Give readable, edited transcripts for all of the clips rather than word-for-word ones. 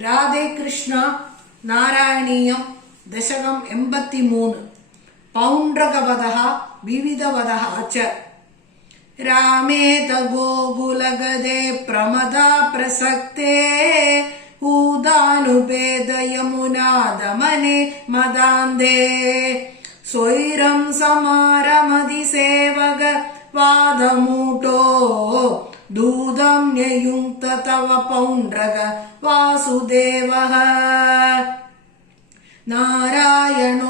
രാധേ കൃഷ്ണ നാരായണീയം ദശകം 83 പൗണ്ഡ്രകവധഃ വിവിധവധഃ ച രാമേത ഗോകുലഗദേ പ്രമദാ പ്രസക്തേ ഊദാനുപേത യമുനാദമനെ മദാന്തേ സ്വൈരം സമാരമതി സേവക വാദമൂട്ടോ ദൂതം ന്യയുക്ത തവ പൗണ്ഡ്രക വാസുദേവഃ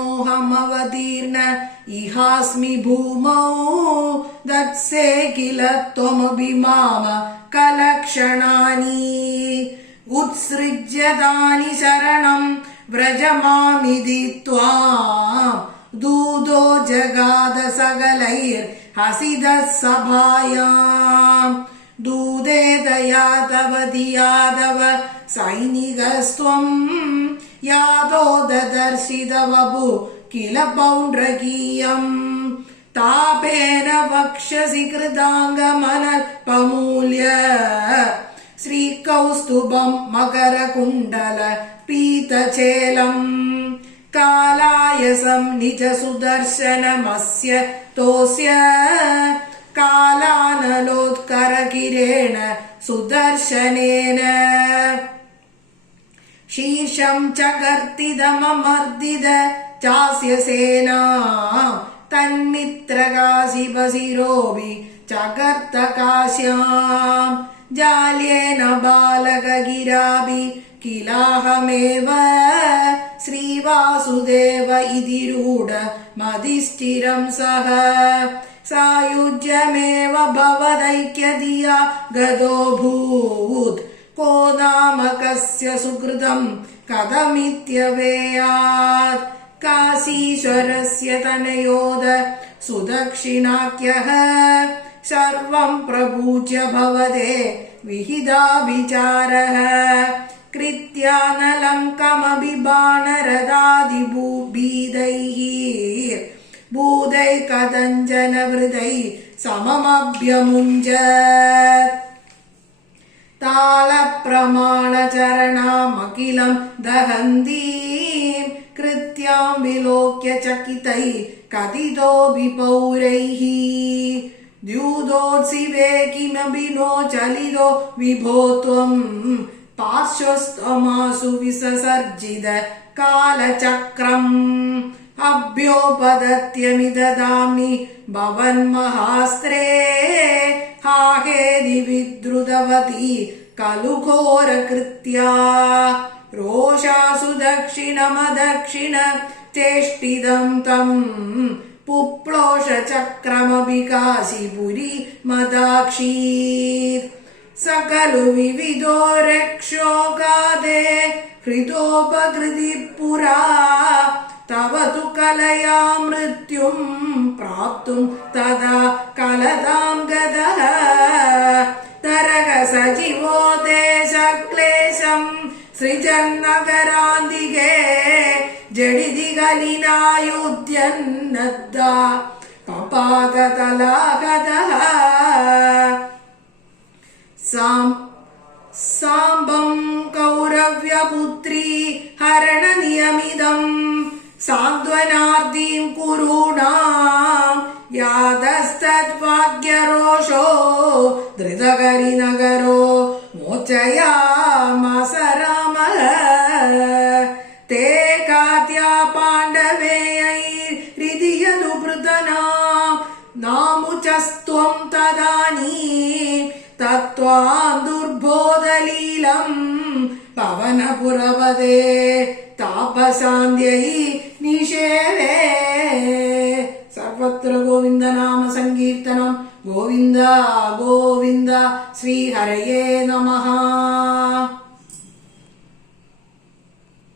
നാരായണോഹമവതീർണ ഇഹാസ്മി ഭൂമൗ ദത്സേ കില ത്വമഭിമാമ കലക്ഷണാനി ഉത്സൃജ്യതാനി ശരണം വ്രജമാമിതി ത്വാം ദൂതോ ജഗാദ സകലൈർ ഹസിതഃ സഭായാം ദൂതേതയാതവതി യാദവ സൈനികസ്ത്വം യാദോ ദദർശിതവപു കില പൗണ്ഡ്രകീയം താപേന വക്ഷസി കൃതാംഗമനൽപമൂല്യ ശ്രീകൗസ്തുഭം മകരകുണ്ഡല പീതചേലം കാലായസം നിജ സുദർശനമസ്യ തോസ്യ കാലാനലോത്കരകിരേണ സുദർശനേന ശീർഷം ചകർത്തിതമമർദിത ചാസ്യ സേനാ തന്മിത്രകാശിപശിരോഭി ചകർത്തകാശ്യാം ജാല്യേന ബാലകഗിരാഭി കിലാഹമേവ ശ്രീവാസുദേവ ഇതി രൂഢ മതിഷ്ഠിരം സഹ സായുജ്യമേവ ഭവദൈക്യധിയാ ഗതോഭൂത് കോ നാമ കസ്യ സുകൃതം കഥമിത്യവേയാത് കാശീശ്വരസ്യ തനയോദ സുദക്ഷിണാഖ്യഃ സർവം പ്രപൂജ്യ ഭവതേ വിഹിതാഭിചാരഃ കൃത്യാനലം കമപി ബാണരദാദിഭൂഭീതൈഃ ഭൂതൈ കദഞ്ജന വൃതൈ സമമഭ്യമുഞ്ജത് താളപ്രമാണചരണാമഖിലം ദഹന്തീം കൃത്യാം വിലോക്യ ചകിതൈ കഥിതോപി പൗരൈഃ ദ്യൂതോത്സിവേ കിമപി നോ ചലിതോ വിഭോ ത്വം പാർശ്വസ്ത്വമാസു വിസസർജിത കാലചക്രം അഭ്യോപദത്യമിദദാമി ഭവന്മഹാസ്ത്രേ ഹാഹേതി വിദ്രുതവതി കലു ഘോരകൃത്യാ രോഷാസു ദക്ഷിണമദക്ഷിണ ചേഷ്ടിതം തം പുപ്ലോഷ ചക്രമപി കാശിപുരി മദാക്ഷീത് സകലു വിവിധോ രക്ഷോഗാദേ ഹൃദോപകൃതി പുരാ തവ തു കലയാ മൃത്യും പ്രാപ്തും തദാ കലതാം ഗതഃ നരക സജീവോ ദേശക്ലേശം സൃജന്നഗരാന്തികേ ജഡിതി കലിനായുധ്യന്നദ്ദാ പപാകതലാഗതഃ സാംബം കൗരവ്യപുത്രീ ഹരണനിയമിതം സാന്ത്വനാർത്തിം കുരുണാം യാതസ്തദ്ഭാഗ്യരോഷോ ധൃതകരിനഗരോ മോചയാമാസ രാമഃ തേ കാത്യാ പാണ്ഡവേയൈരിതിയനുപൃതനാം നാമുചസ്ത്വം തദാനീം തത്വാം ദുർബോധലീലം പവനപുരപദേ താപശാന്ത്യൈ നിഷേവേ സർവത്ര ഗോവിന്ദനാമ സങ്കീർത്തനം ഗോവിന്ദ ഗോവിന്ദ ശ്രീഹരയേ നമഃ.